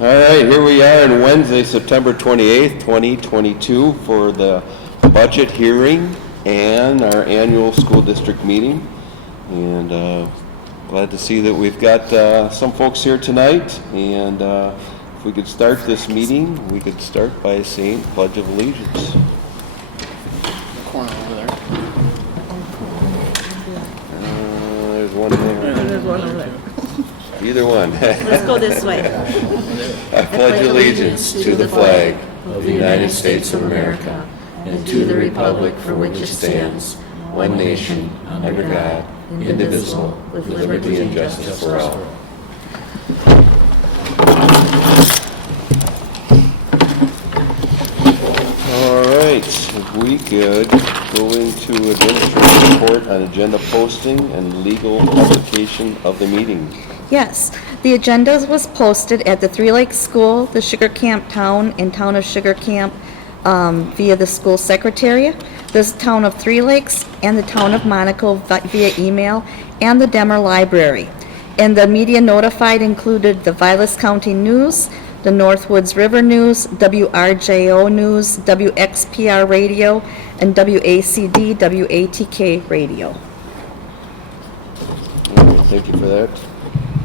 All right, here we are on Wednesday, September 28th, 2022 for the budget hearing and our annual school district meeting. And glad to see that we've got some folks here tonight. And if we could start this meeting, we could start by saying Pledge of Allegiance. Corner over there. There's one there. There's one over there. Either one. Let's go this way. I pledge allegiance to the flag of the United States of America and to the republic for which it stands, one nation, under God, indivisible, with liberty and justice for all. All right, if we could go into administrative report on agenda posting and legal publication of the meeting. Yes, the agenda was posted at the Three Lakes School, the Sugar Camp Town, and Town of Sugar Camp via the school secretariat, the Town of Three Lakes, and the Town of Monaco via email, and the Demer Library. And the media notified included the Vilas County News, the Northwoods River News, WRJO News, WXPR Radio, and WACD, WATK Radio. Thank you for that.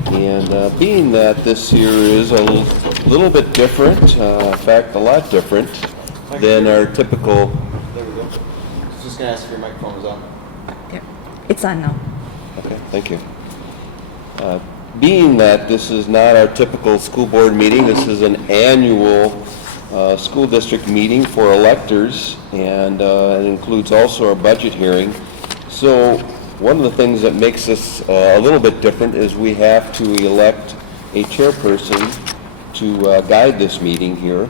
And being that this year is a little bit different, in fact, a lot different than our typical... There we go. I was just going to ask if your microphone was on. There. It's on now. Okay, thank you. Being that this is not our typical school board meeting, this is an annual school district meeting for electors, and it includes also our budget hearing. So one of the things that makes this a little bit different is we have to elect a chairperson to guide this meeting here,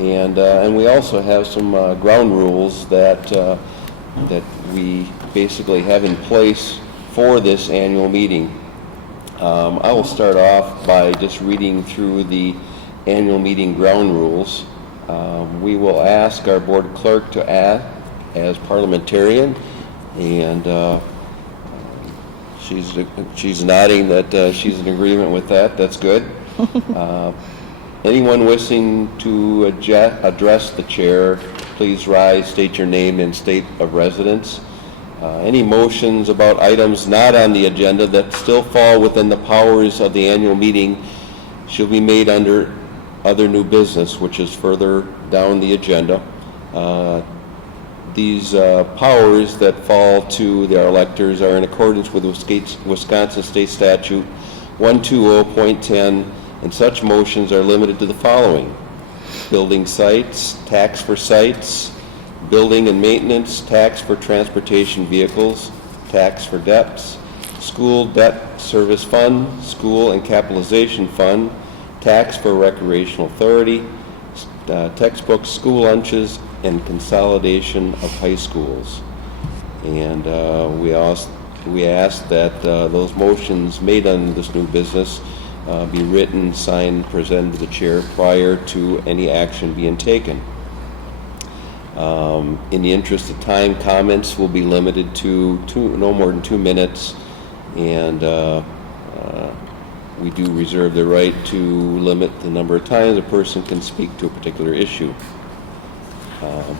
and we also have some ground rules that that we basically have in place for this annual meeting. I will start off by just reading through the annual meeting ground rules. We will ask our board clerk to act as parliamentarian, and she's nodding that she's in agreement with that. That's good. Anyone wishing to address the chair, please rise, state your name and state of residence. Any motions about items not on the agenda that still fall within the powers of the annual meeting shall be made under other new business, which is further down the agenda. These powers that fall to their electors are in accordance with Wisconsin State Statute 120.10, and such motions are limited to the following: building sites, tax for sites, building and maintenance, tax for transportation vehicles, tax for debts, school debt service fund, school and capitalization fund, tax for recreational authority, textbooks, school lunches, and consolidation of high schools. And we ask that those motions made on this new business be written, signed, presented to the chair prior to any action being taken. In the interest of time, comments will be limited to no more than 2 minutes, and we do reserve the right to limit the number of times a person can speak to a particular issue.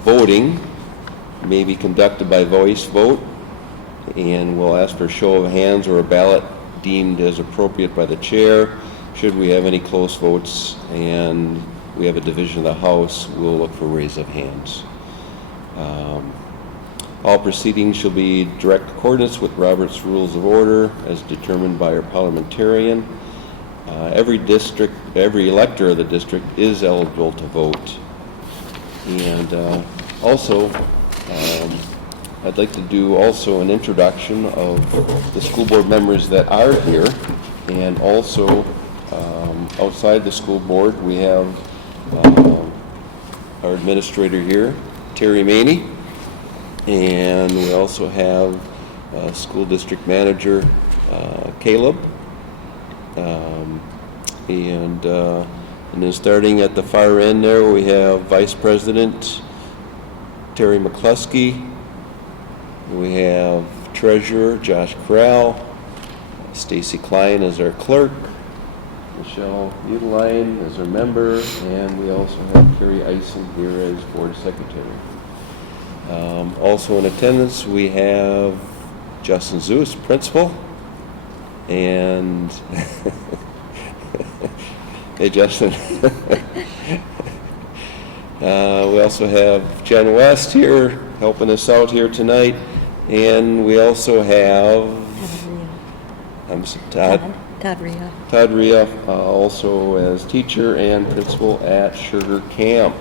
Voting may be conducted by voice vote, and we'll ask for a show of hands or a ballot deemed as appropriate by the chair. Should we have any close votes and we have a division of the House, we'll look for raise of hands. All proceedings shall be in direct accordance with Robert's Rules of Order as determined by our parliamentarian. Every elector of the district is eligible to vote. And also, I'd like to do also an introduction of the school board members that are here, and also outside the school board we have our administrator here, Terry Maney, and we also have school district manager Caleb, and then starting at the far end there we have Vice President Terry McCluskey, we have Treasurer Josh Corral, Stacy Klein is our clerk, Michelle Udeline as our member, and we also have Carrie Eisen here as Board Secretary. Also in attendance, we have Justin Zeus, Principal, and hey, Justin. We also have Jen West here helping us out here tonight, and we also have Todd Ria. Todd Ria, also as teacher and principal at Sugar Camp.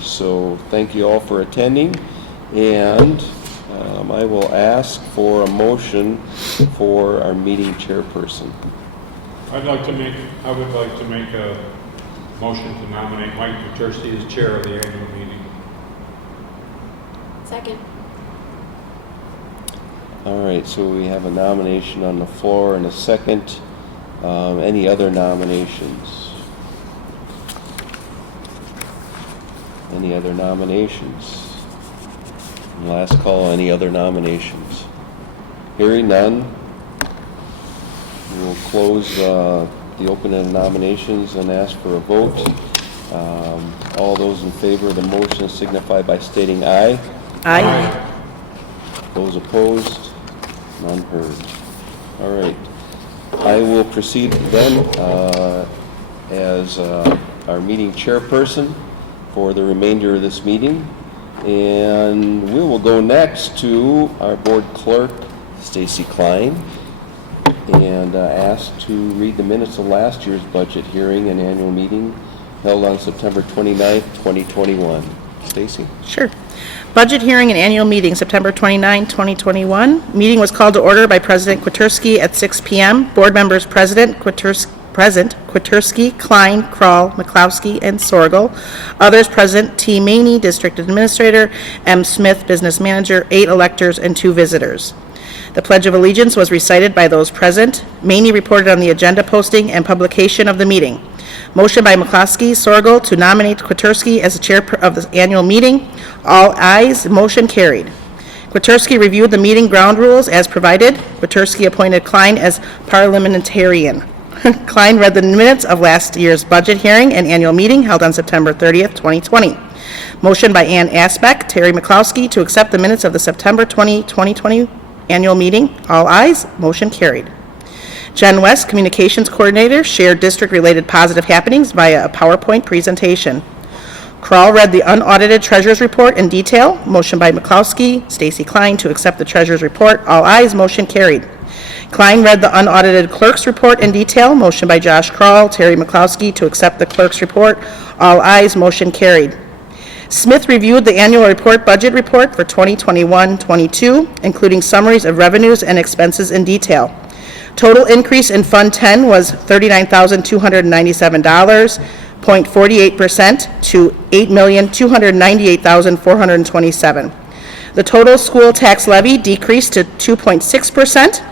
So thank you all for attending, and I will ask for a motion for our meeting chairperson. I would like to make a motion to nominate Mike Petersky as chair of the annual meeting. Second. All right, so we have a nomination on the floor and a second. Any other nominations? Any other nominations? Last call, any other nominations? Hearing none, we'll close the open-ended nominations and ask for a vote. All those in favor of the motion signify by stating aye. Aye. Those opposed? None heard. All right. I will proceed then as our meeting chairperson for the remainder of this meeting. And we will go next to our board clerk, Stacy Klein, and asked to read the minutes of last year's budget hearing and annual meeting held on September 29th, 2021. Stacy? Sure. Budget hearing and annual meeting, September 29, 2021. Meeting was called to order by President Kwiatkowski at 6 p.m. Board members present, Kwiatkowski, Klein, Kroll, McCloskey, and Sorgel. Others present, T. Maney, District Administrator, M. Smith, Business Manager, 8 electors, and 2 visitors. The Pledge of Allegiance was recited by those present. Maney reported on the agenda posting and publication of the meeting. Motion by McCloskey, Sorgel to nominate Kwiatkowski as the chair of the annual meeting. All ayes, motion carried. Kwiatkowski reviewed the meeting ground rules as provided. Kwiatkowski appointed Klein as parliamentarian. Klein read the minutes of last year's budget hearing and annual meeting held on September 30th, 2020. Motion by Ann Asbeck, Terry McCloskey to accept the minutes of the September 2020 annual meeting. All ayes, motion carried. Jen West, Communications Coordinator, shared district-related positive happenings via a PowerPoint presentation. Kroll read the unaudited Treasurer's Report in detail. Motion by McCloskey, Stacy Klein to accept the Treasurer's Report. All ayes, motion carried. Klein read the unaudited Clerk's Report in detail. Motion by Josh Kroll, Terry McCloskey to accept the Clerk's Report. All ayes, motion carried. Smith reviewed the annual budget report for 2021-22, including summaries of revenues and expenses in detail. Total increase in Fund 10 was $39,297, 0.48% to $8,298,427. The total school tax levy decreased to 2.6%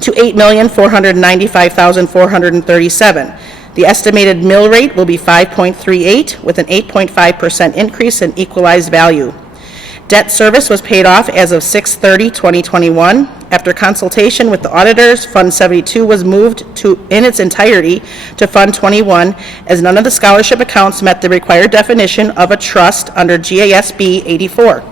to $8,495,437. The estimated mill rate will be 5.38 with an 8.5% increase in equalized value. Debt service was paid off as of 6/30/2021. After consultation with the auditors, Fund 72 was moved in its entirety to Fund 21 as none of the scholarship accounts met the required definition of a trust under GASB 84.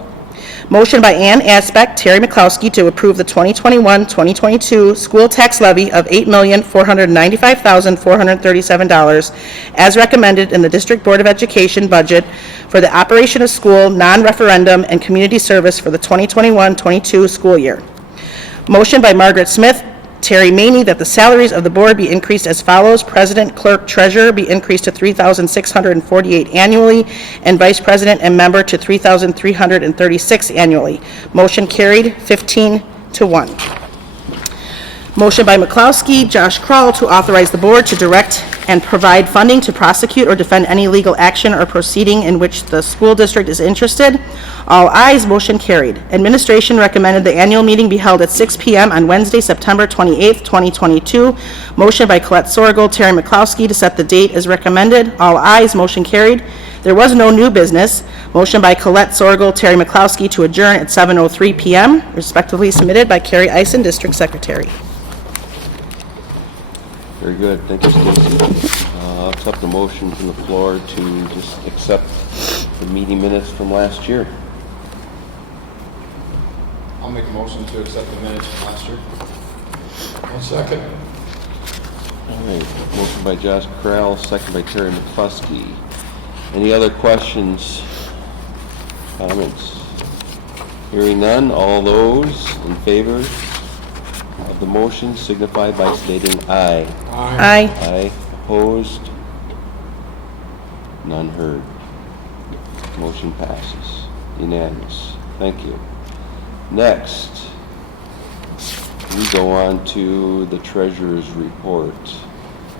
Motion by Ann Asbeck, Terry McCloskey to approve the 2021-2022 school tax levy of $8,495,437 as recommended in the District Board of Education budget for the operation of school, non-referendum, and community service for the 2021-22 school year. Motion by Margaret Smith, Terry Maney that the salaries of the board be increased as follows. President, clerk, treasurer be increased to $3,648 annually, and vice president and member to $3,336 annually. Motion carried 15-1. Motion by McCloskey, Josh Kroll to authorize the board to direct and provide funding to prosecute or defend any legal action or proceeding in which the school district is interested. All ayes, motion carried. Administration recommended the annual meeting be held at 6 p.m. on Wednesday, September 28th, 2022. Motion by Colette Sorgel, Terry McCloskey to set the date as recommended. All ayes, motion carried. There was no new business. Motion by Colette Sorgel, Terry McCloskey to adjourn at 7:03 p.m., respectively submitted by Carrie Eisen, District Secretary. Very good, thank you, Stacy. I'll accept the motion from the floor to just accept the meeting minutes from last year. I'll make a motion to accept the minutes from last year. I'll second. All right, motion by Josh Corral, second by Terry McCluskey. Any other questions, comments? Hearing none, all those in favor of the motion signify by stating aye. Aye. Aye, opposed? None heard. Motion passes, unanimous. Thank you. Next, we go on to the treasurer's report.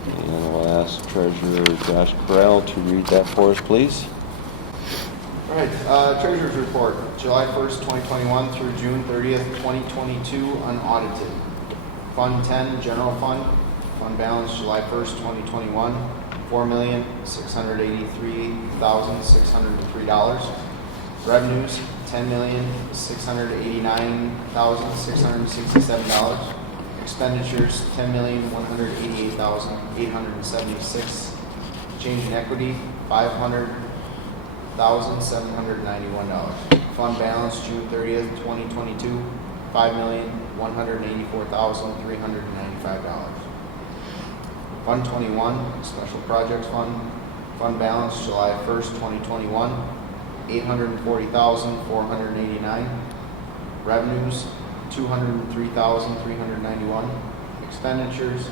And I'll ask Treasurer Josh Corral to read that for us, please. All right, Treasurer's Report, July 1st, 2021 through June 30th, 2022, unaudited. Fund 10, General Fund, fund balance July 1st, 2021, $4,683,603. Revenues, $10,689,667. Expenditures, $10,188,876. Change in equity, $500,791. Fund balance June 30th, 2022, $5,184,395. Fund 21, Special Projects Fund, fund balance July 1st, 2021, $840,489. Revenues, $203,391. Expenditures,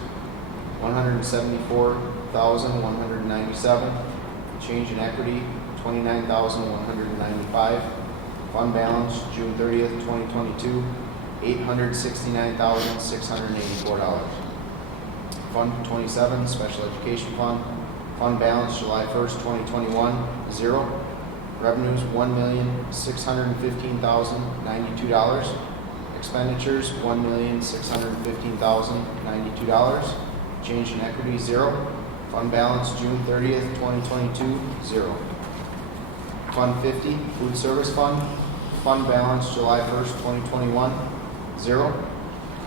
$174,197. Change in equity, $29,195. Fund balance, June 30th, 2022, $869,684. Fund 27, Special Education Fund, fund balance July 1st, 2021, zero. Revenues, $1,615,092. Expenditures, $1,615,092. Change in equity, zero. Fund balance June 30th, 2022, zero. Fund 50, Food Service Fund, fund balance July 1st, 2021, zero.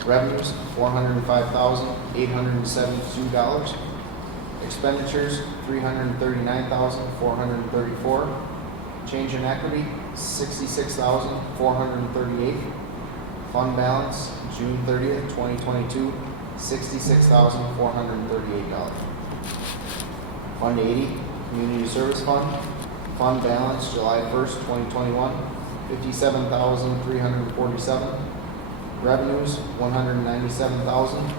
Revenues, $405,872. Expenditures, $339,434. Change in equity, $66,438. Fund balance, June 30th, 2022, $66,438. Fund 80, Community Service Fund, fund balance July 1st, 2021, $57,347. Revenues, $197,000.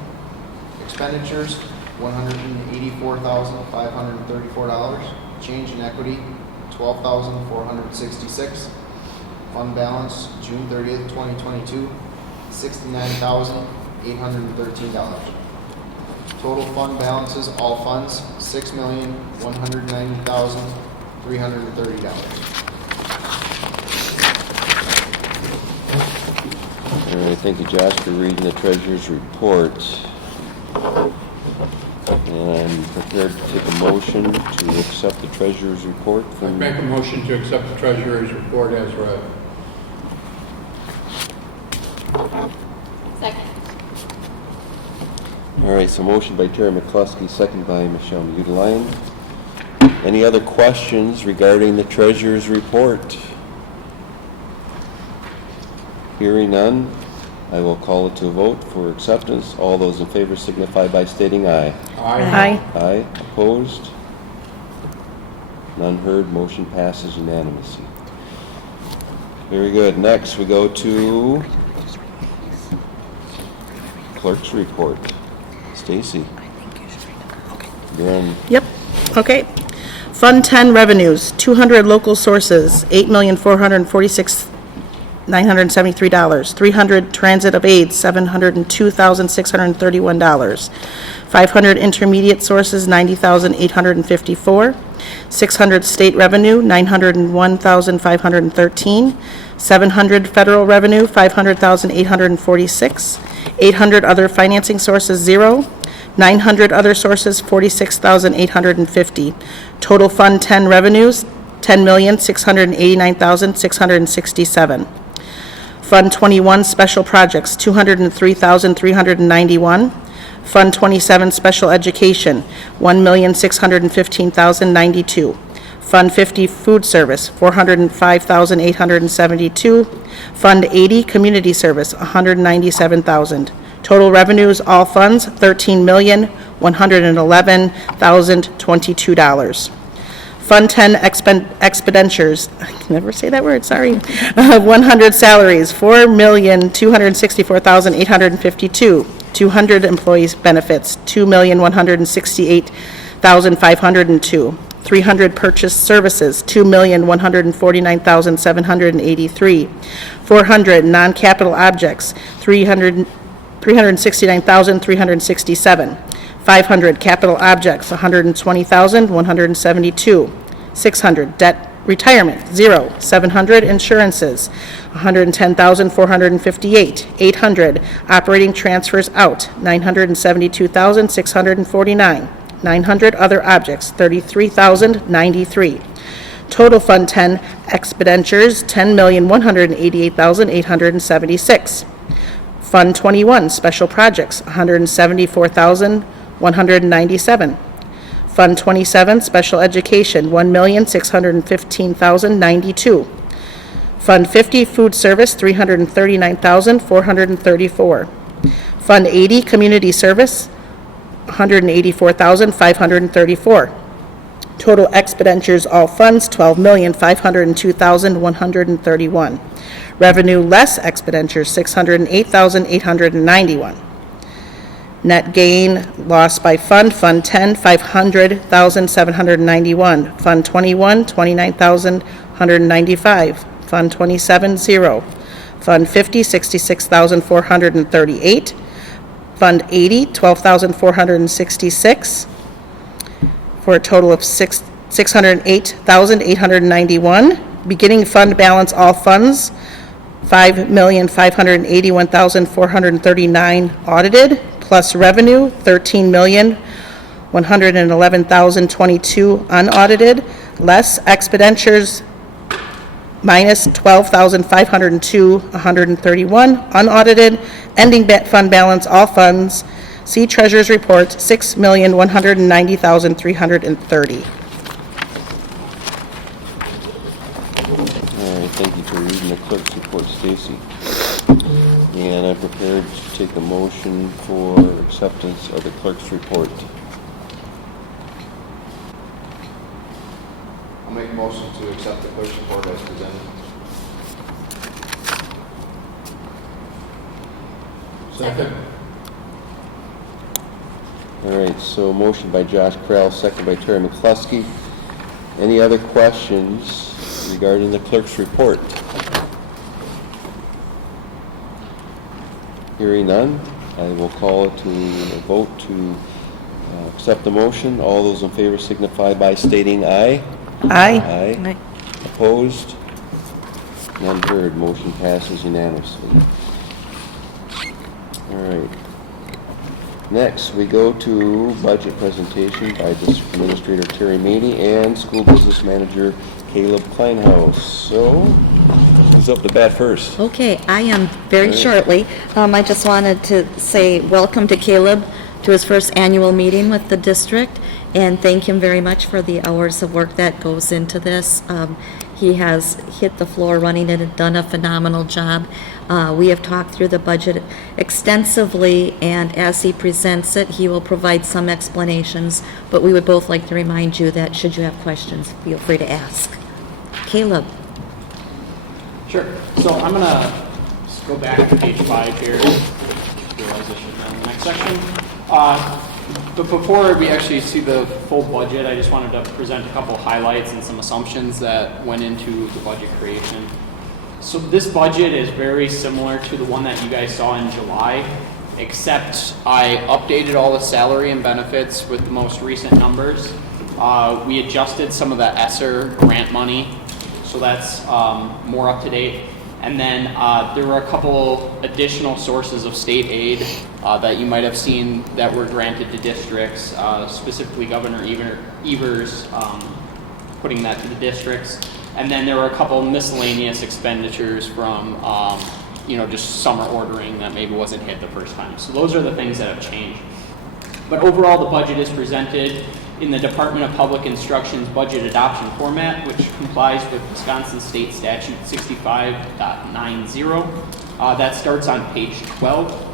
Expenditures, $184,534. Change in equity, $12,466. Fund balance, June 30th, 2022, $69,813. Total fund balances, all funds, $6,190,330. All right, thank you, Josh, for reading the treasurer's report. And I'm prepared to take a motion to accept the treasurer's report I from... make a motion to accept the treasurer's report as read. Second. All right, so motion by Terry McCluskey, second by Michelle Udine. Any other questions regarding the treasurer's report? Hearing none, I will call it to a vote for acceptance. All those in favor signify by stating aye. Aye. Aye, opposed? None heard, motion passes unanimously. Very good. Next, we go to clerk's report. Stacy. You're on. Yep, okay. Fund 10 revenues, 200 local sources, $8,446,973. 300 transit of aid, $702,631. 500 intermediate sources, $90,854. 600 state revenue, $901,513. 700 federal revenue, $500,846. 800 other financing sources, 0. 900 other sources, $46,850. Total Fund 10 revenues, $10,689,667. Fund 21 special projects, $203,391. Fund 27, Special Education, $1,615,092. Fund 50, Food Service, $405,872. Fund 80, Community Service, $197,000. Total revenues, all funds, $13,111,022. Fund 10, expenditures, I can never say that word, sorry. 100 salaries, $4,264,852. 200 employees benefits, $2,168,502. 300 purchase services, $2,149,783. 400 non-capital objects, $369,367. 500 capital objects, $120,172. 600 debt retirement, 0. 700 insurances, $110,458. 800 operating transfers out, $972,649. 900 other objects, $33,093. Total Fund 10 expenditures, $10,188,876. Fund 21 special projects, $174,197. Fund 27 special education, $1,615,092. Fund 50 food service, $339,434. Fund 80 community service, $184,534. Total expenditures, all funds, $12,502,131. Revenue less expenditures, $608,891. Net gain, loss by fund, Fund 10, $500,791. Fund 21, $29,195. Fund 27, 0. Fund 50, $66,438. Fund 80, $12,466, for a total of $608,891. Beginning fund balance, all funds, $5,581,439 audited, plus revenue, $13,111,022 unaudited, less expenditures, minus $12,502,131 unaudited, ending fund balance, all funds, see Treasurer's Report, $6,190,330. All right, thank you for reading the clerk's report, Stacy. And I'm prepared to take a motion for acceptance of the clerk's report. I'll make a motion to accept the clerk's report as presented. Second. All right, so motion by Josh Krell, second by Terry McCluskey. Any other questions regarding the clerk's report? Hearing none, I will call it to a vote to accept the motion. All those in favor signify by stating aye. Aye. Aye. Opposed? None heard. Motion passes unanimously. All right. Next, we go to budget presentation by District Administrator Terry Maney and School Business Manager Caleb Kleinhaus. So, who's up to bat first? Okay, I am very shortly. I just wanted to say welcome to Caleb to his first annual meeting with the district, and thank him very much for the hours of work that goes into this. He has hit the floor running and done a phenomenal job. We have talked through the budget extensively, and as he presents it, he will provide some explanations, but we would both like to remind you that should you have questions, feel free to ask. Caleb. Sure. So I'm going to go back to page 5 here. Realize I should be on the next section. But before we actually see the full budget, I just wanted to present a couple highlights and some assumptions that went into the budget creation. So this budget is very similar to the one that you guys saw in July, except I updated all the salary and benefits with the most recent numbers. We adjusted some of the ESSER grant money, so that's more up to date. And then there were a couple additional sources of state aid that you might have seen that were granted to districts, specifically Governor Evers putting that to the districts. And then there were a couple miscellaneous expenditures from, just summer ordering that maybe wasn't hit the first time. So those are the things that have changed. But overall, the budget is presented in the Department of Public Instruction's budget adoption format, which complies with Wisconsin State Statute 65.90. That starts on page 12.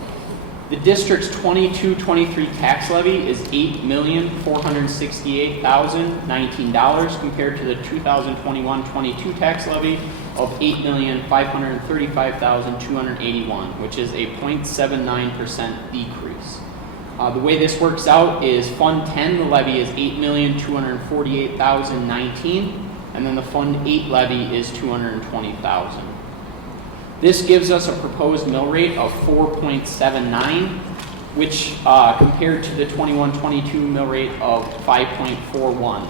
The district's 22-23 tax levy is $8,468,019 compared to the 2021-22 tax levy of $8,535,281, which is a 0.79% decrease. The way this works out is Fund 10, the levy is $8,248,019, and then the Fund 8 levy is $220,000. This gives us a proposed mill rate of 4.79, which compared to the 21-22 mill rate of 5.41.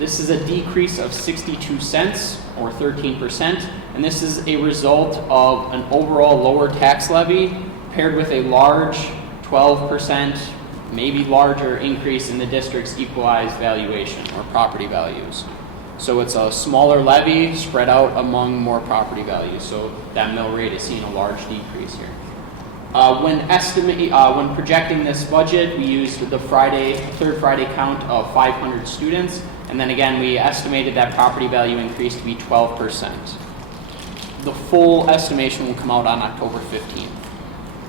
This is a decrease of 62 cents or 13%, and this is a result of an overall lower tax levy paired with a large 12%, maybe larger increase in the district's equalized valuation or property values. So it's a smaller levy spread out among more property values. So that mill rate is seeing a large decrease here. When projecting this budget, we used the third Friday count of 500 students. And then again, we estimated that property value increase to be 12%. The full estimation will come out on October 15th.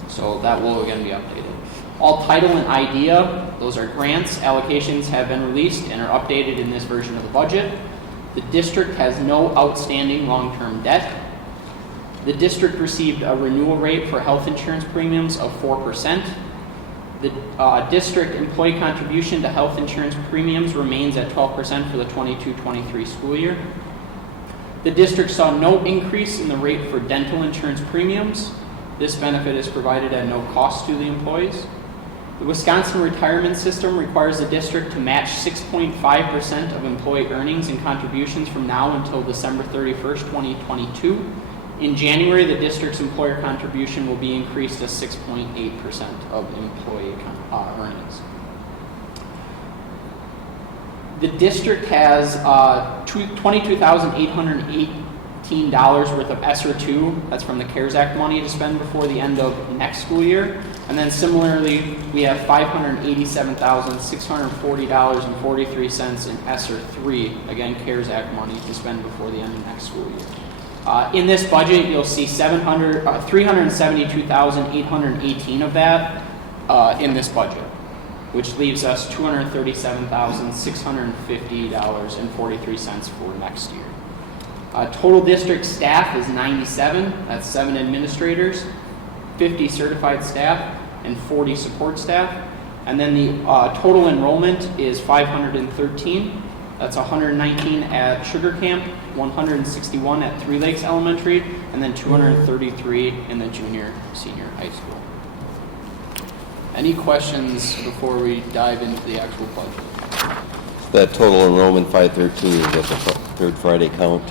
So that will again be updated. All title and idea, those are grants, allocations have been released and are updated in this version of the budget. The district has no outstanding long-term debt. The district received a renewal rate for health insurance premiums of 4%. The district employee contribution to health insurance premiums remains at 12% for the 22-23 school year. The district saw no increase in the rate for dental insurance premiums. This benefit is provided at no cost to the employees. The Wisconsin retirement system requires the district to match 6.5% of employee earnings and contributions from now until December 31st, 2022. In January, the district's employer contribution will be increased to 6.8% of employee earnings. The district has $22,818 worth of ESSER 2, that's from the CARES Act money, to spend before the end of next school year. And then similarly, we have $587,640.43 in ESSER 3, again CARES Act money, to spend before the end of next school year. In this budget, you'll see $372,818 of that in this budget, which leaves us $237,650.43 for next year. Total district staff is 97, that's 7 administrators, 50 certified staff, and 40 support staff. And then the total enrollment is 513. That's 119 at Sugar Camp, 161 at Three Lakes Elementary, and then 233 in the senior high school. Any questions before we dive into the actual budget? That total enrollment 513, is that the third Friday count?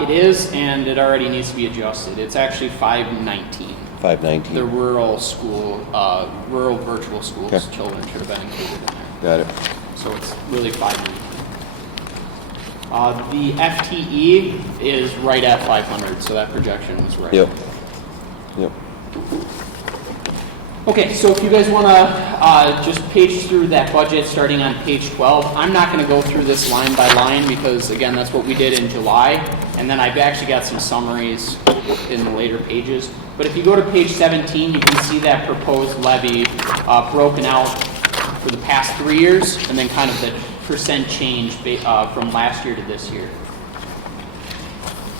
It is, and it already needs to be adjusted. It's actually 519. 519. The rural school, rural virtual schools, Okay. children should have been included in there. Got it. So it's really 519. The FTE is right at 500, so that projection was right. Yep. Yep. Okay, so if you guys want to just page through that budget starting on page 12, I'm not going to go through this line by line because, again, that's what we did in July. And then I've actually got some summaries in the later pages. But if you go to page 17, you can see that proposed levy broken out for the past 3 years and then kind of the percent change from last year to this year.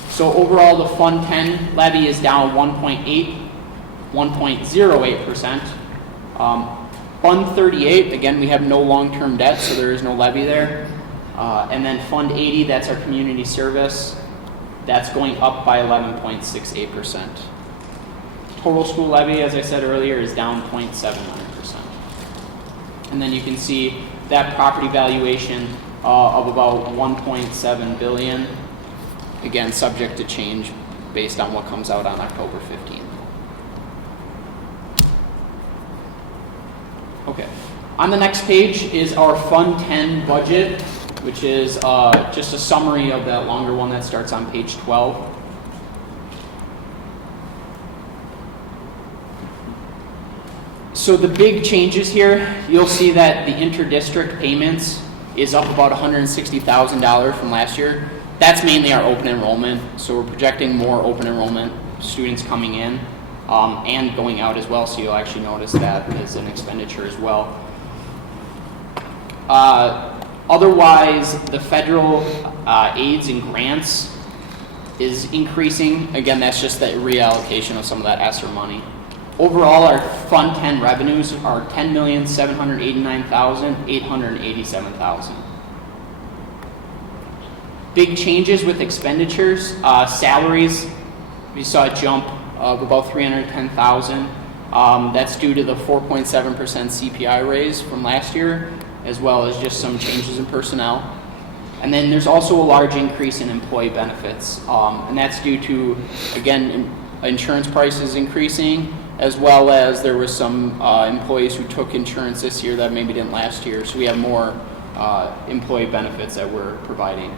So overall, the Fund 10 levy is down 1.08%. Fund 38, again, we have no long-term debt, so there is no levy there. And then Fund 80, that's our community service, that's going up by 11.68%. Total school levy, as I said earlier, is down 0.79%. And then you can see that property valuation of about $1.7 billion, again, subject to change based on what comes out on October 15th. Okay. On the next page is our Fund 10 budget, which is just a summary of that longer one that starts on page 12. So the big changes here, you'll see that the inter-district payments is up about $160,000 from last year. That's mainly our open enrollment. So we're projecting more open enrollment students coming in and going out as well. So you'll actually notice that as an expenditure as well. Otherwise, the federal aids and grants is increasing. Again, that's just the reallocation of some of that ESSER money. Overall, our Fund 10 revenues are $10,789,887,000. Big changes with expenditures. Salaries, we saw a jump of about $310,000. That's due to the 4.7% CPI raise from last year, as well as just some changes in personnel. And then there's also a large increase in employee benefits, and that's due to, again, insurance prices increasing, as well as there was some employees who took insurance this year that maybe didn't last year, so we have more employee benefits that we're providing.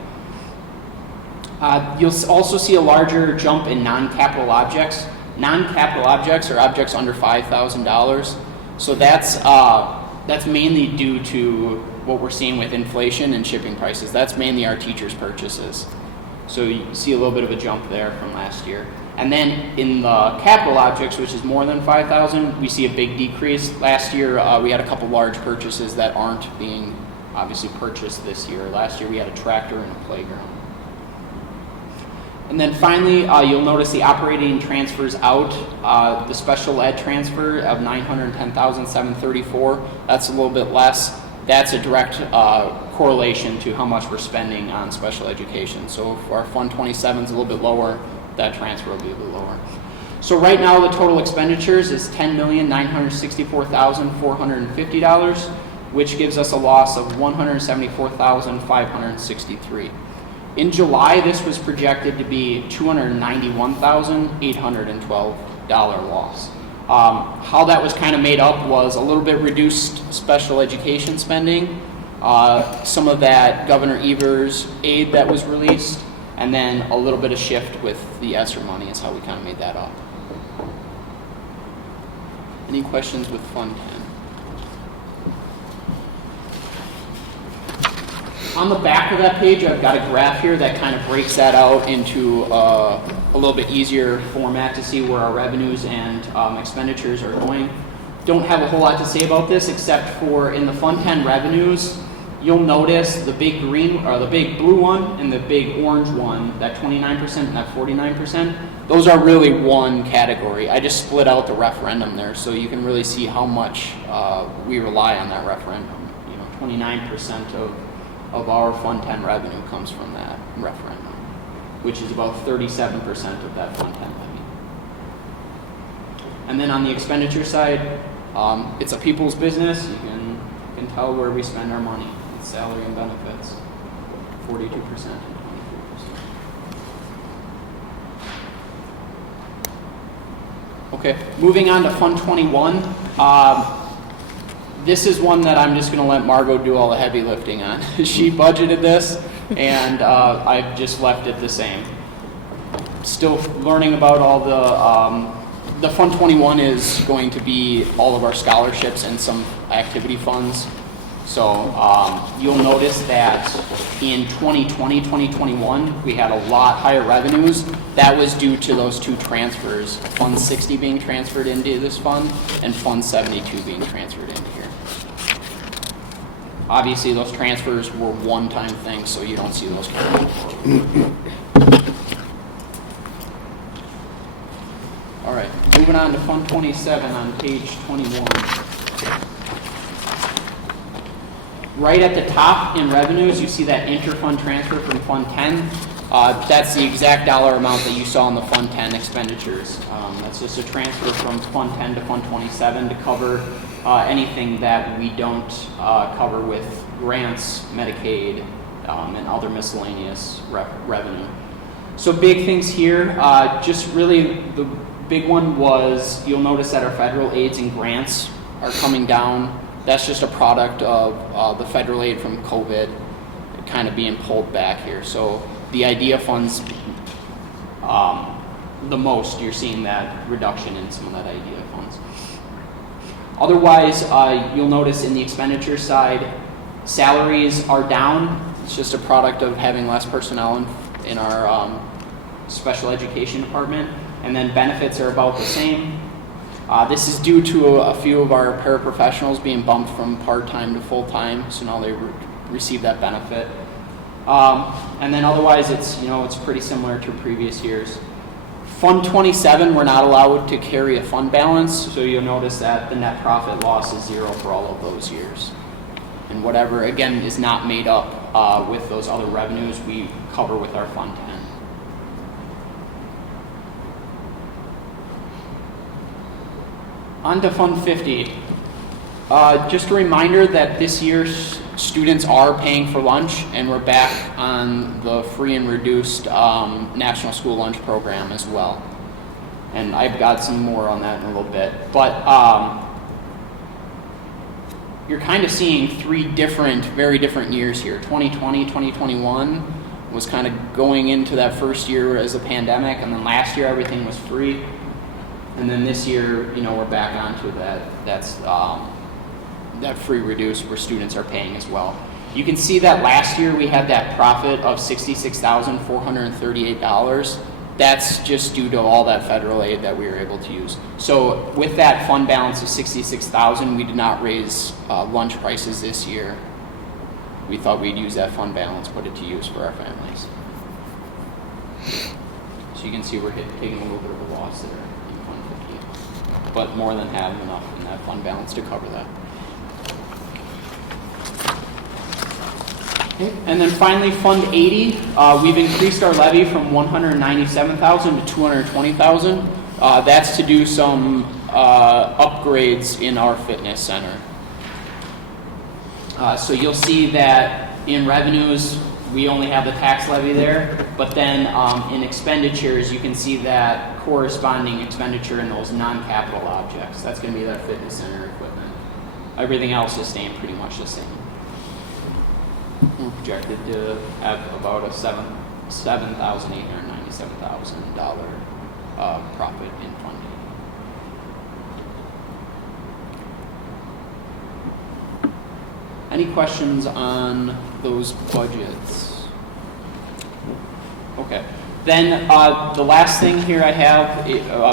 You'll also see a larger jump in non-capital objects. Non-capital objects are objects under $5,000, so that's mainly due to what we're seeing with inflation and shipping prices. That's mainly our teachers' purchases. So you see a little bit of a jump there from last year. And then in the capital objects, which is more than $5,000, we see a big decrease. Last year, we had a couple large purchases that aren't being obviously purchased this year. Last year, we had a tractor and a playground. And then finally, you'll notice the operating transfers out, the special ed transfer of $910,734. That's a little bit less. That's a direct correlation to how much we're spending on special education. So if our Fund 27 is a little bit lower, that transfer will be a bit lower. So right now the total expenditures is $10,964,450, which gives us a loss of $174,563. In July, this was projected to be $291,812 loss. How that was kind of made up was a little bit reduced special education spending, some of that Governor Evers' aid that was released, and then a little bit of shift with the ESSER money is how we kind of made that up. Any questions with Fund 10? On the back of that page, I've got a graph here that kind of breaks that out into a little bit easier format to see where our revenues and expenditures are going. Don't have a whole lot to say about this except for in the Fund 10 revenues, you'll notice the big green or the big blue one and the big orange one, that 29% and that 49%. Those are really one category. I just split out the referendum there so you can really see how much we rely on that referendum. 29% of our Fund 10 revenue comes from that referendum, which is about 37% of that Fund 10 levy. And then on the expenditure side, it's a people's business. You can tell where we spend our money. It's salary and benefits, 42% and 23%. Okay, moving on to Fund 21. This is one that I'm just going to let Margot do all the heavy lifting on. She budgeted this, and I've just left it the same. Still learning about all the Fund 21 is going to be all of our scholarships and some activity funds. So you'll notice that in 2020, 2021, we had a lot higher revenues. That was due to those two transfers, Fund 60 being transferred into this fund and Fund 72 being transferred into here. Obviously, those transfers were one-time things, so you don't see those coming forward. All right, moving on to Fund 27 on page 21. Right at the top in revenues, you see that inter-fund transfer from Fund 10. That's the exact dollar amount that you saw in the Fund 10 expenditures. That's just a transfer from Fund 10 to Fund 27 to cover anything that we don't cover with grants, Medicaid, and other miscellaneous revenue. So big things here, just really the big one was, you'll notice that our federal aids and grants are coming down. That's just a product of the federal aid from COVID kind of being pulled back here. So the IDEA funds, the most, you're seeing that reduction in some of that IDEA funds. Otherwise, you'll notice in the expenditure side, salaries are down. It's just a product of having less personnel in our special education department. And then benefits are about the same. This is due to a few of our paraprofessionals being bumped from part-time to full-time, so now they receive that benefit. And then otherwise, it's pretty similar to previous years. Fund 27, we're not allowed to carry a fund balance, so you'll notice that the net profit loss is 0 for all of those years. And whatever, again, is not made up with those other revenues, we cover with our Fund 10. On to Fund 50. Just a reminder that this year students are paying for lunch, and we're back on the free and reduced National School Lunch Program as well. And I've got some more on that in a little bit. But you're kind of seeing three very different years here. 2020, 2021 was kind of going into that first year as a pandemic, and then last year everything was free. And then this year, we're back onto that free reduced where students are paying as well. You can see that last year we had that profit of $66,438. That's just due to all that federal aid that we were able to use. So with that fund balance of $66,000, we did not raise lunch prices this year. We thought we'd use that fund balance, put it to use for our families. So you can see we're taking a little bit of a loss there. But more than having enough in that fund balance to cover that. Okay. And then finally, Fund 80, we've increased our levy from $197,000 to $220,000. That's to do some upgrades in our fitness center. So you'll see that in revenues, we only have the tax levy there, but then in expenditures, you can see that corresponding expenditure in those non-capital objects. That's going to be that fitness center equipment. Everything else is staying pretty much the same. We're projected to have about a $7,897,000 profit in funding. Any questions on those budgets? Okay. Then the last thing here I have,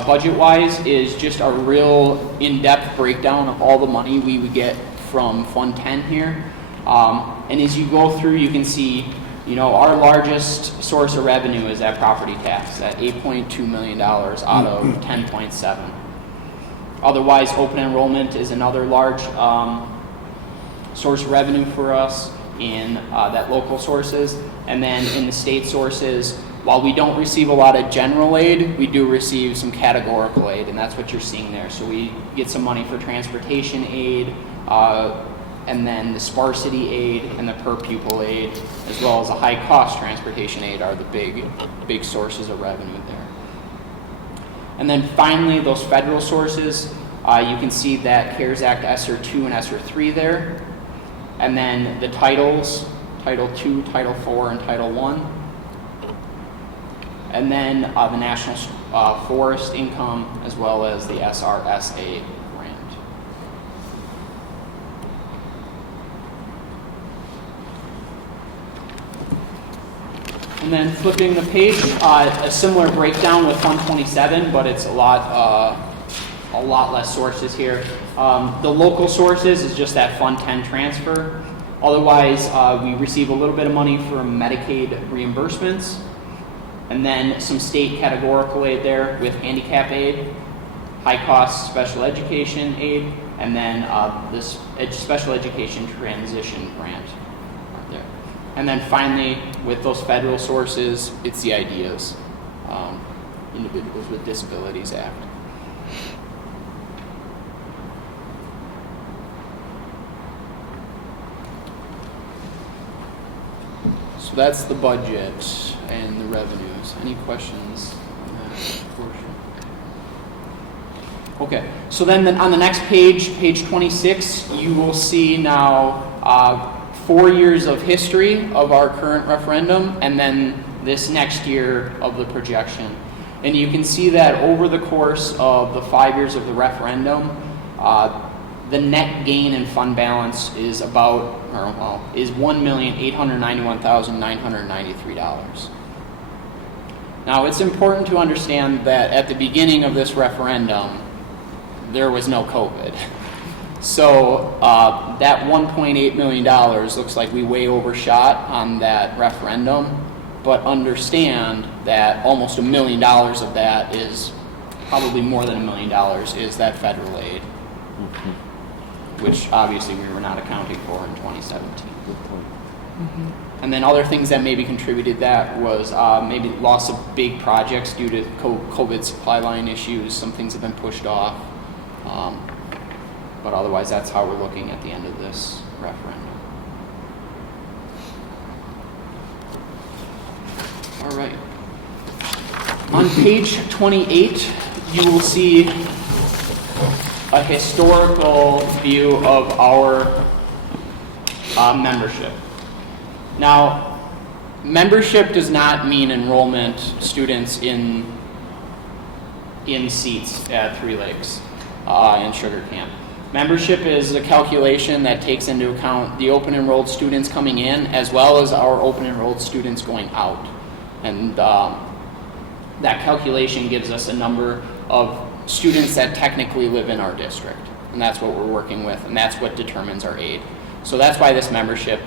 budget-wise, is just a real in-depth breakdown of all the money we would get from Fund 10 here. And as you go through, you can see, our largest source of revenue is that property tax, at $8.2 million out of 10.7. Otherwise, open enrollment is another large source of revenue for us in that local sources. And then in the state sources, while we don't receive a lot of general aid, we do receive some categorical aid, and that's what you're seeing there. So we get some money for transportation aid, and then the sparsity aid and the per pupil aid, as well as the high cost transportation aid are the big sources of revenue there. And then finally, those federal sources, you can see that CARES Act ESSER 2 and ESSER 3 there. And then the titles, Title 2, Title 4, and Title 1. And then the National Forest income, as well as the SRSA grant. And then flipping the page, a similar breakdown with Fund 27, but it's a lot less sources here. The local sources is just that Fund 10 transfer. Otherwise, we receive a little bit of money from Medicaid reimbursements, and then some state categorical aid there with handicap aid, high cost special education aid, and then this special education transition grant right there. And then finally, with those federal sources, it's the IDEAS, Individuals with Disabilities Act. So that's the budget and the revenues. Any questions on that portion? Okay, so then on the next page, page 26, you will see now 4 years of history of our current referendum, and then this next year of the projection. And you can see that over the course of the 5 years of the referendum, The net gain in fund balance is is $1,891,993. Now, it's important to understand that at the beginning of this referendum, there was no COVID. So that $1.8 million looks like we way overshot on that referendum, but understand that almost $1 million of that is, probably more than $1 million, is that federal aid, which obviously we were not accounting for in 2017. And then other things that maybe contributed that was maybe loss of big projects due to COVID supply line issues. Some things have been pushed off. But otherwise, that's how we're looking at the end of this referendum. All right. On page 28, you will see a historical view of our membership. Now, membership does not mean enrollment students in seats at Three Lakes and Sugar Camp. Membership is a calculation that takes into account the open enrolled students coming in as well as our open enrolled students going out. And that calculation gives us a number of students that technically live in our district. And that's what we're working with, and that's what determines our aid. So that's why this membership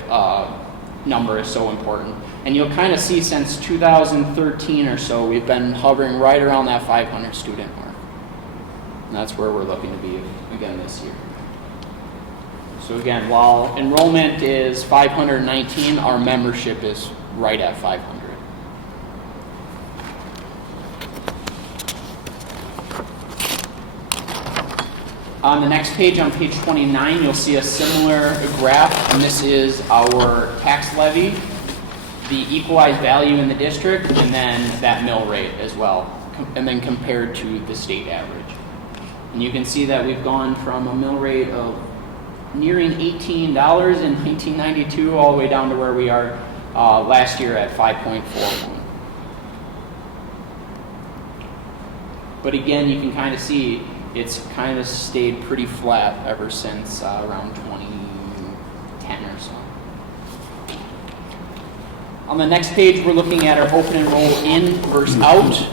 number is so important. And you'll kind of see since 2013 or so, we've been hovering right around that 500 student mark. And that's where we're looking to be again this year. So again, while enrollment is 519, our membership is right at 500. On the next page, on page 29, you'll see a similar graph, and this is our tax levy, the equalized value in the district, and then that mill rate as well, and then compared to the state average. And you can see that we've gone from a mill rate of nearing $18 in 1992 all the way down to where we are last year at 5.41. But again, you can kind of see it's kind of stayed pretty flat ever since around 2010 or so. On the next page, we're looking at our open enroll in versus out.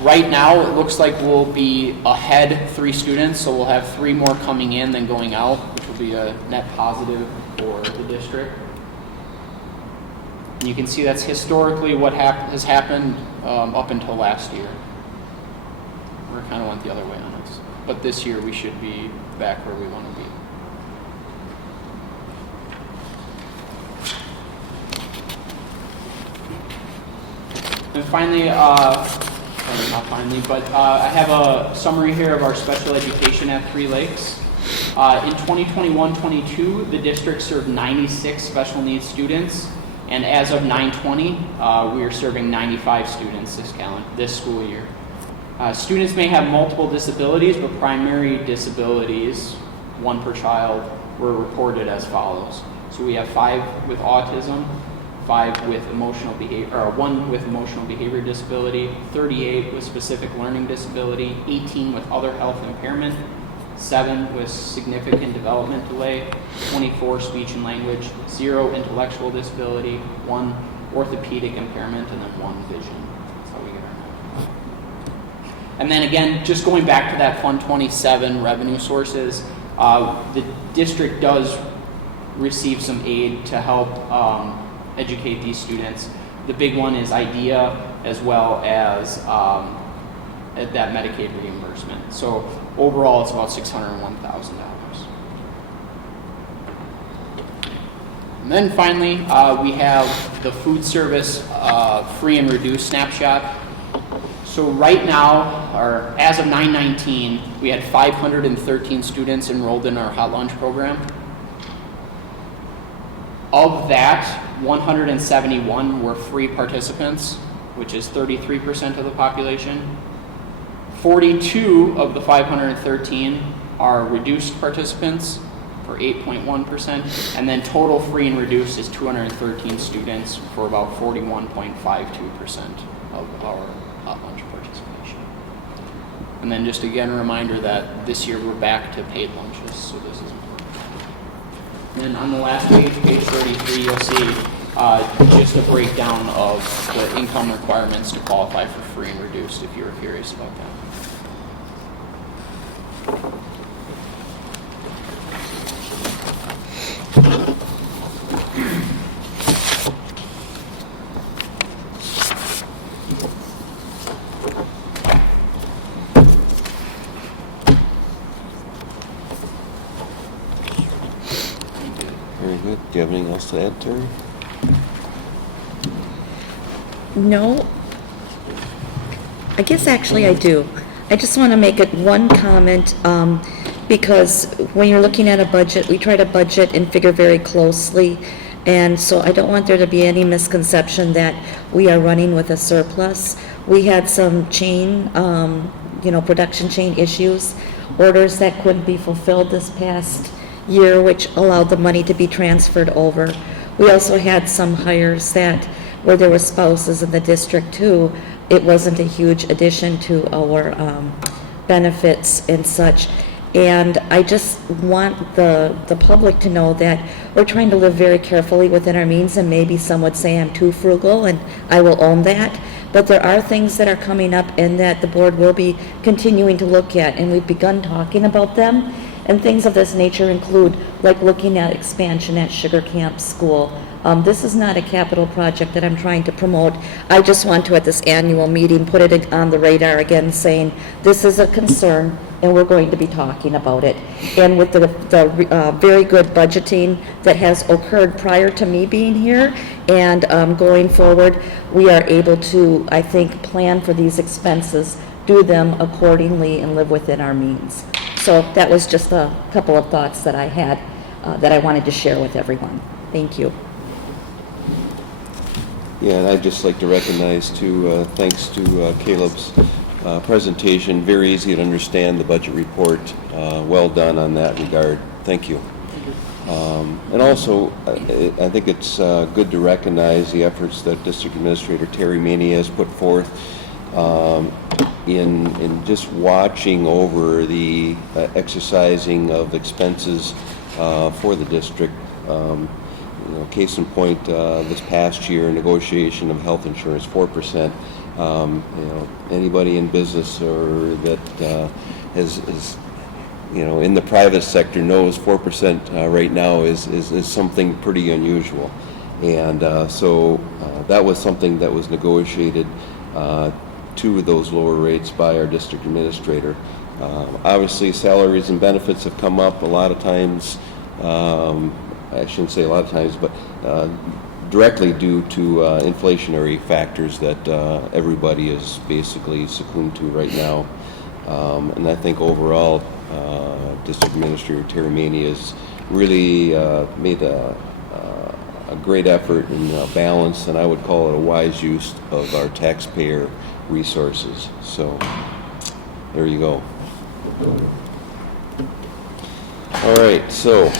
Right now, it looks like we'll be ahead 3 students, so we'll have 3 more coming in than going out, which will be a net positive for the district. And you can see that's historically what has happened up until last year. We kind of went the other way on us. But this year, we should be back where we want to be. And finally, not finally, but I have a summary here of our special education at Three Lakes. In 2021-22, the district served 96 special needs students, and as of 9/20, we are serving 95 students this school year. Students may have multiple disabilities, but primary disabilities, 1 per child, were reported as follows. So we have 5 with autism, 5 with emotional behavior, or 1 with emotional behavior disability, 38 with specific learning disability, 18 with other health impairment, 7 with significant development delay, 24 speech and language, 0 intellectual disability, 1 orthopedic impairment, and then 1 vision. That's how we get our number. And then again, just going back to that Fund 27 revenue sources, the district does receive some aid to help educate these students. The big one is IDEA, as well as that Medicaid reimbursement. So overall, it's about $601,000. And then finally, we have the food service free and reduced snapshot. So right now, or as of 9/19, we had 513 students enrolled in our hot lunch program. Of that, 171 were free participants, which is 33% of the population. 42 of the 513 are reduced participants for 8.1%, and then total free and reduced is 213 students for about 41.52% of our hot lunch participation. And then just again, a reminder that this year we're back to paid lunches. so this is important. And then on the last page, page 33, you'll see just a breakdown of the income requirements to qualify for free and reduced, if you were curious about that. Very good. Do you have anything else to add, Terry? No. I guess actually I do. I just want to make it one comment, because when you're looking at a budget, we try to budget and figure very closely. And so I don't want there to be any misconception that we are running with a surplus. We had some chain, production chain issues, orders that couldn't be fulfilled this past year, which allowed the money to be transferred over. We also had some hires that, where there were spouses in the district too, it wasn't a huge addition to our benefits and such. And I just want the public to know that we're trying to live very carefully within our means, and maybe some would say I'm too frugal, and I will own that. But there are things that are coming up and that the board will be continuing to look at, and we've begun talking about them. And things of this nature include, like looking at expansion at Sugar Camp School. This is not a capital project that I'm trying to promote. I just want to, at this annual meeting, put it on the radar again, saying this is a concern, and we're going to be talking about it. And with the very good budgeting that has occurred prior to me being here, and going forward, we are able to, I think, plan for these expenses, do them accordingly, and live within our means. So that was just a couple of thoughts that I had that I wanted to share with everyone. Thank you. Yeah, and I'd just like to recognize too, thanks to Caleb's presentation, very easy to understand the budget report. Well done on that regard. Thank you. And also, I think it's good to recognize the efforts that District Administrator Terry Maney has put forth in just watching over the exercising of expenses for the district. Case in point, this past year, negotiation of health insurance, 4%. Anybody in business or that is in the private sector knows 4% right now is something pretty unusual. And so that was something that was negotiated to those lower rates by our district administrator. Obviously, salaries and benefits have come up a lot of times. I shouldn't say a lot of times, but directly due to inflationary factors that everybody is basically succumbed to right now. And I think overall, District Administrator Terry Maney has really made a great effort in balance, and I would call it a wise use of our taxpayer resources. So there you go. All right, so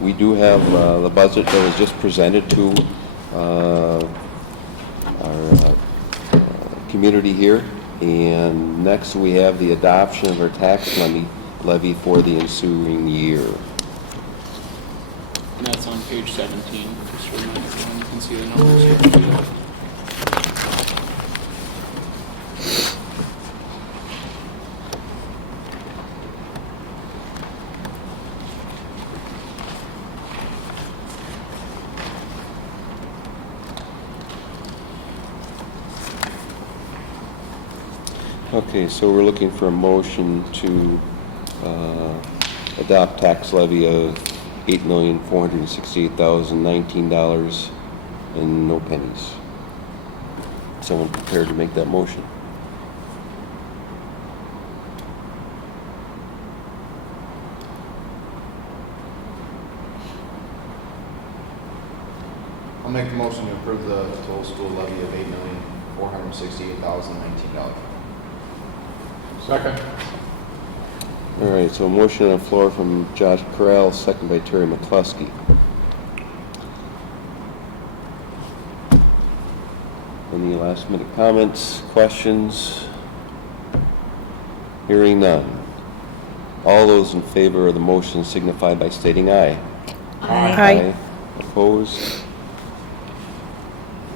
we do have the budget that was just presented to our community here, and next we have the adoption of our tax levy for the ensuing year. And that's on page 17, just for everyone, you can see the numbers here. Okay, so we're looking for a motion to adopt tax levy of $8,468,019 and no pennies. Someone prepared to make that motion? I'll make the motion to approve the total school levy of $8,468,019. Second. All right, so a motion on the floor from Josh Corral, second by Terry McCluskey. Any last minute comments, questions? Hearing none. All those in favor of the motion signify by stating aye. Aye. Opposed?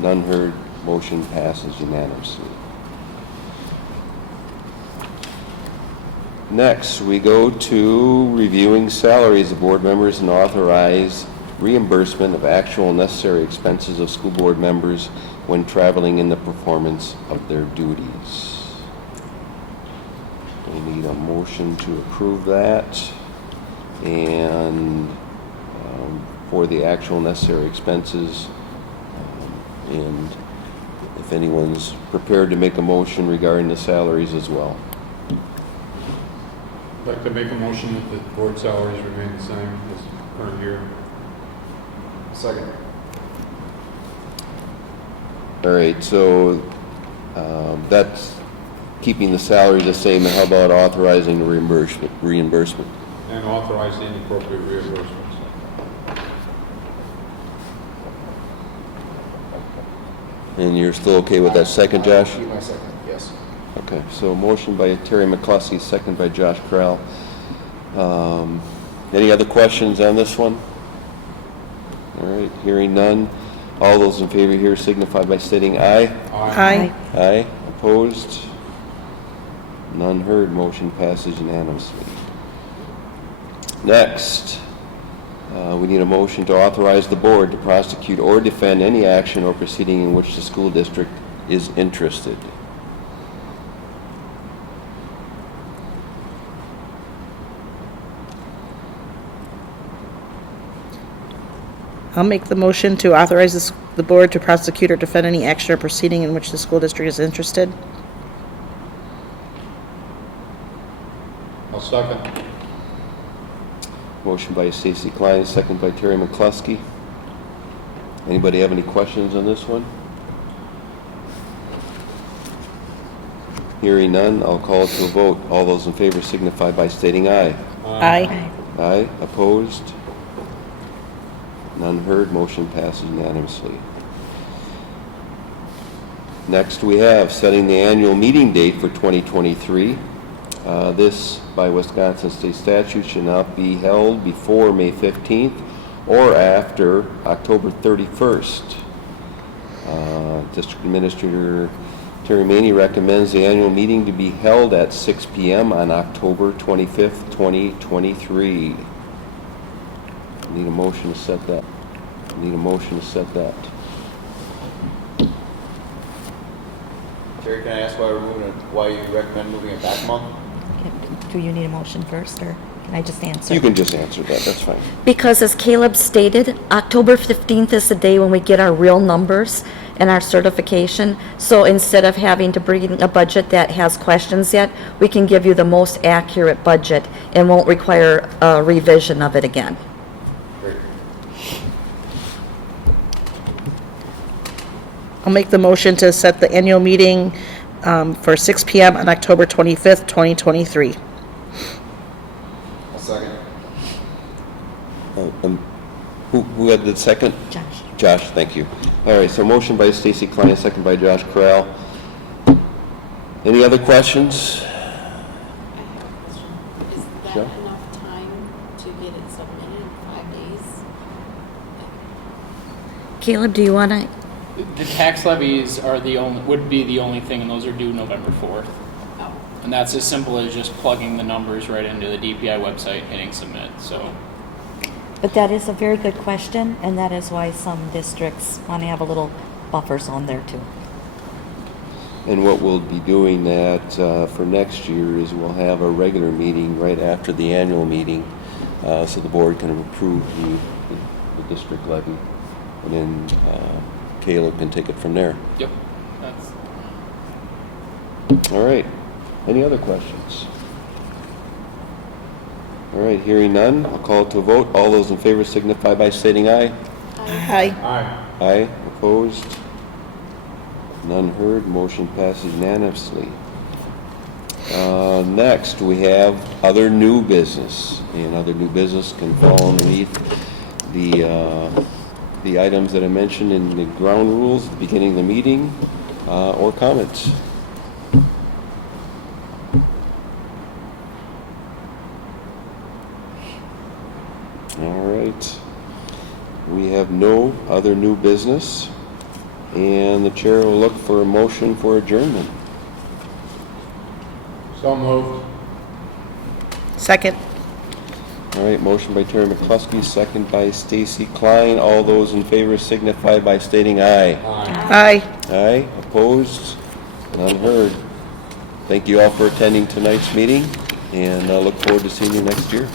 None heard. Motion passes unanimously. Next, we go to reviewing salaries of board members and authorize reimbursement of actual necessary expenses of school board members when traveling in the performance of their duties. We need a motion to approve that, and for the actual necessary expenses, and if anyone's prepared to make a motion regarding the salaries as well. I'd like to make a motion that the board salaries remain the same as current year. Second. All right, so that's keeping the salary the same, and how about authorizing the reimbursement? And authorize the appropriate reimbursements. And you're still okay with that second, Josh? Keep my second, yes. Okay, so motion by Terry McCluskey, second by Josh Corral. Any other questions on this one? All right, hearing none. All those in favor here signify by stating aye. Aye. Aye. Opposed? None heard. Motion passes unanimously. Next, we need a motion to authorize the board to prosecute or defend any action or proceeding in which the school district is interested. I'll make the motion to authorize the board to prosecute or defend any action or proceeding in which the school district is interested. I'll second. Motion by Stacy Klein, second by Terry McCluskey. Anybody have any questions on this one? Hearing none, I'll call it to a vote. All those in favor signify by stating aye. Aye. Aye. Opposed? None heard. Motion passes unanimously. Next, we have setting the annual meeting date for 2023. This, by Wisconsin state statute, should not be held before May 15th or after October 31st. District Administrator Terry Maney recommends the annual meeting to be held at 6 p.m. on October 25th, 2023. Need a motion to set that. Need a motion to set that. Terry, can I ask why you recommend moving it back a month? Do you need a motion first, or can I just answer? You can just answer that, that's fine. Because as Caleb stated, October 15th is the day when we get our real numbers and our certification. So instead of having to bring a budget that has questions yet, we can give you the most accurate budget and won't require a revision of it again. Great. I'll make the motion to set the annual meeting for 6 p.m. on October 25th, 2023. I'll second. Who had the second? Josh. Josh, thank you. All right, so motion by Stacy Klein, second by Josh Corral. Any other questions? Is that Sure. enough time to get it submitted in 5 days? Caleb, do you want to? The tax levies are would be the only thing, and those are due November 4th. Oh, And that's as simple as just plugging the numbers right into the DPI website, hitting submit, so. But that is a very good question, and that is why some districts want to have a little buffer zone there too. And what we'll be doing that for next year is we'll have a regular meeting right after the annual meeting, so the board can approve the district levy. And then Caleb can take it from there. Yep. That's. All right. Any other questions? All right, hearing none, I'll call it to a vote. All those in favor signify by stating aye. Aye. Aye. Aye. Opposed? None heard. Motion passes unanimously. Next, we have other new business. And other new business can fall underneath the items that I mentioned in the ground rules at the beginning of the meeting, or comments. All right. We have no other new business, and the chair will look for a motion for adjournment. So moved. Second. All right, motion by Terry McCluskey, second by Stacy Klein. All those in favor signify by stating aye. Aye. Aye, opposed, none heard. Thank you all for attending tonight's meeting, and I look forward to seeing you next year.